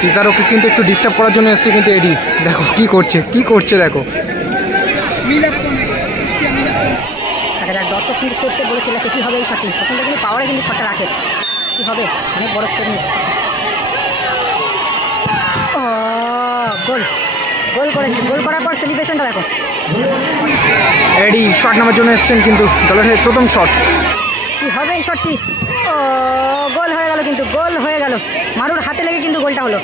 পিজারোকে কিন্তু একটু ডিস্টার্ব করার জন্য এসছে, কিন্তু এডি দেখো কি করছে দেখো। দর্শক কিন্তু সেফ বলে চলেছে কি হবে এই শটটি। প্রথমটা কিন্তু পাওয়ারে কিন্তু শটটা রাখে, কি হবে অনেক বড় স্টেপ নিয়েছে। ও গোল করেছে, গোল করার পর সেলিব্রেশনটা দেখো। এডি শট নেওয়ার জন্য এসছেন, কিন্তু দলের হয়ে প্রথম শট। কি হবে এই শটটি? ও গোল হয়ে গেল, কিন্তু গোল হয়ে গেল, মারুর হাতে লেগে কিন্তু গোলটা হলো।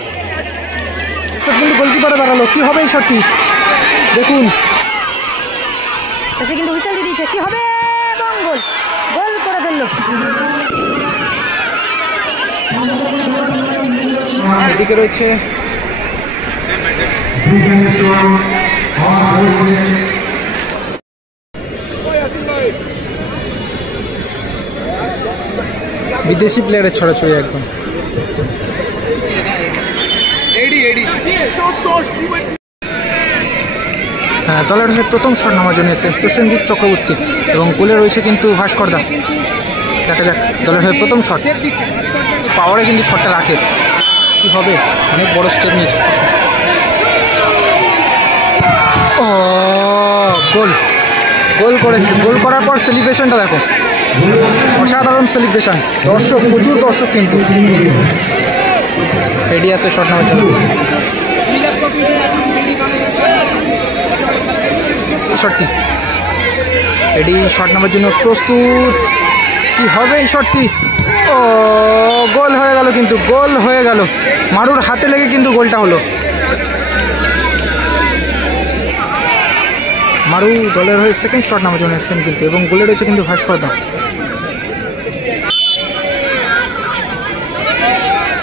কিন্তু গোলকিপারে দাঁড়ালো, কি হবে এই শটটি দেখুন। কিন্তু হুইসেল দিয়ে দিয়েছে, কি হবে এবং গোল করে ফেললো। এদিকে রয়েছে বিদেশি প্লেয়ারের ছড়াছড়ি একদম। হ্যাঁ, দলের হয়ে প্রথম শট নামার জন্য এসে প্রসেনজিৎ চক্রবর্তী এবং গোলে রয়েছে কিন্তু ভাস্করদা। দেখা যাক দলের হয়ে প্রথম শট, পাওয়ারে কিন্তু শটটা রাখে, কি হবে অনেক বড় স্টেপ নিয়েছে। ও গোল করেছে, গোল করার পর সেলিব্রেশনটা দেখো, অসাধারণ সেলিব্রেশন। দর্শক, প্রচুর দর্শক কিন্তু রেডি আছে শট নেওয়ার জন্য। শটটি রেডি, শট নেওয়ার জন্য প্রস্তুত, কি হবে এই শটটি? ও গোল হয়ে গেল, কিন্তু গোল হয়ে গেল, মারুর হাতে লেগে কিন্তু গোলটা হলো। মারু দলের হয়ে সেকেন্ড শট নেওয়ার জন্য এসছেন কিন্তু, এবং গোলে রয়েছে কিন্তু ভাস্করদা।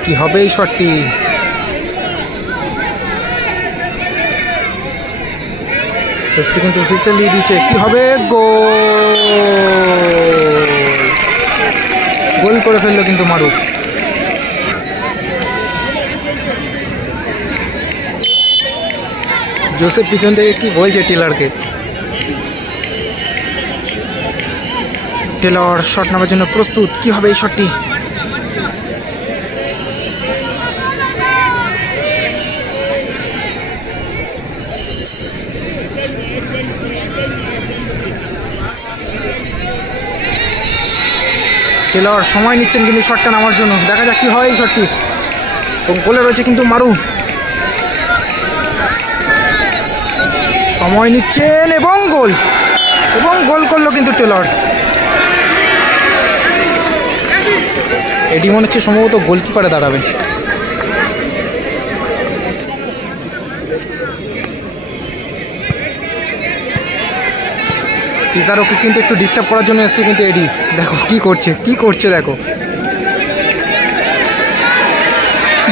কি হবে এই শটটি? কিন্তু হুইসেল দিয়ে দিচ্ছে, কি হবে? গোল করে ফেললো কিন্তু মারু। জোসেফ পিছন থেকে কি বলছে টেলরকে। টেলর শট নেওয়ার জন্য প্রস্তুত, কি হবে এই শটটি? টেলর সময় নিচ্ছেন কিন্তু শটটা নামার জন্য, দেখা যাক কি হয় এই শটটি। এবং গোলে রয়েছে কিন্তু মারু, সময় নিচ্ছেন এবং গোল করলো কিন্তু টেলর। এটি মনে হচ্ছে সম্ভবত গোলকিপারে দাঁড়াবে। পিজারোকে কিন্তু একটু ডিস্টার্ব করার জন্য এসছে, কিন্তু এডি দেখো কি করছে দেখো।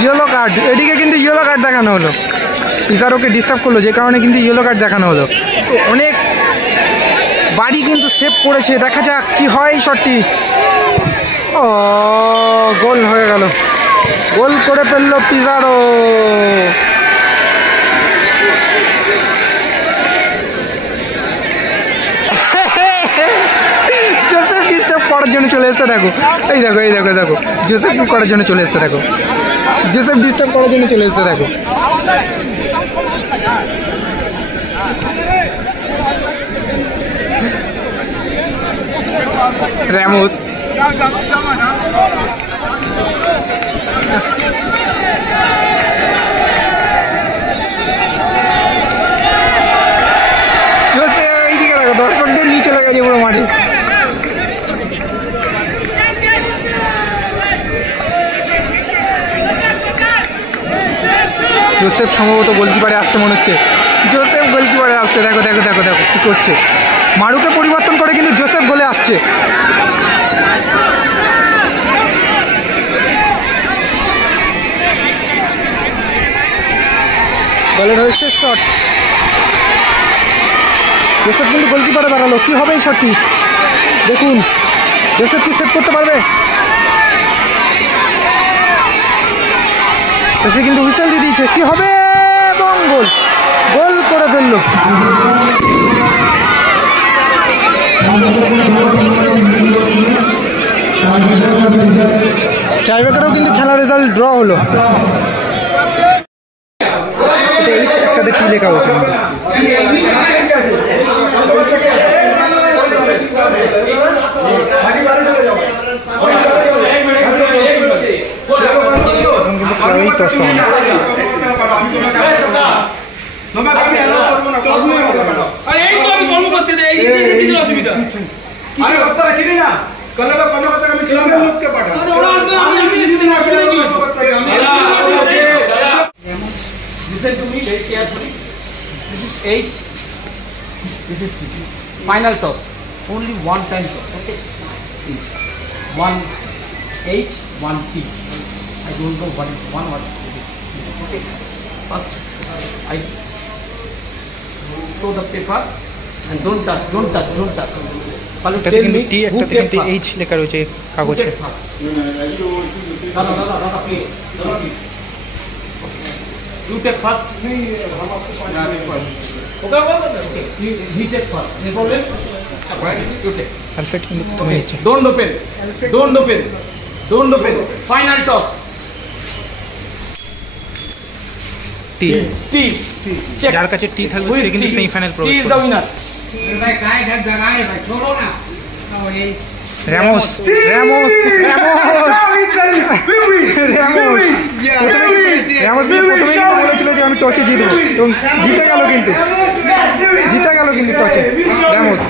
ইয়েলো কার্ড, এডিকে কিন্তু ইয়েলো কার্ড দেখানো হলো, পিজারোকে ডিস্টার্ব করলো, যে কারণে কিন্তু ইয়েলো কার্ড দেখানো হলো। তো অনেক বাড়ি কিন্তু সেভ করেছে, দেখা যাক কি হয় এই শটটি। ও গোল হয়ে গেল, গোল করে ফেললো পিজারো। জোসেফ ডিস্টার্ব করার জন্য চলে এসছে দেখো, এই দেখো জোসেফ কি করার জন্য চলে এসছে দেখো, জোসেফ ডিস্টার্ব করার জন্য চলে এসছে দেখো। র্যামোস এইদিকে দেখো, দর্শকদের নিয়ে চলে গেছে পুরো মাঠে। জোসেফ সম্ভবত গোলকিপারে আসছে মনে হচ্ছে, জোসেফ গোলকিপারে আসছে, দেখো কি করছে। মারুকে পরিবর্তন করে কিন্তু জোসেফ গোলে আসছে। দলের হয়ে শেষ শট, জোসেফ কিন্তু গোলকিপারে দাঁড়ালো, কি হবে এই শটটি দেখুন। জোসেফ কি সেভ করতে পারবে? জোসেফ কিন্তু হুইসেল দিয়ে দিয়েছে, কি হবে? এবং গোল করে ফেললো। টাইব্রেকারেও কিন্তু খেলার রেজাল্ট ড্র হলো। মধ্যে টি লেখা হয়েছে কিন্তু। এখন কিন্তু এই টসটা হবে। Listen to me very carefully. This is H. This is T. Final toss. Only one time toss. Okay. Each. One H, one T. I don't know what is one what. Okay. First, I throw the paper and don't touch. Don't touch. Don't touch. Kalu, একটাতে tell কিন্তু me T, who একটাতে take কিন্তু first. H লেখা রয়েছে Who কাগজে। take first? Dada, please. Dada, please. You take first. Okay, he take first. No problem. You take. Alfred কিন্তু প্রথমে Okay. নিচ্ছে। Don't open. Don't open. Don't open. Final toss. T. T. Check. যার কাছে টি থাকবে Who is সে কিন্তু T? Semifinal T প্রবেশ is the করবে। winner. Ramos, Ramos, Ramos, Ramos. Ramos কিন্তু প্রথমেই কিন্তু বলেছিল যে আমি টসে জিতবো এবং জিতে গেল কিন্তু, জিতে গেল কিন্তু টসে র্যামোস।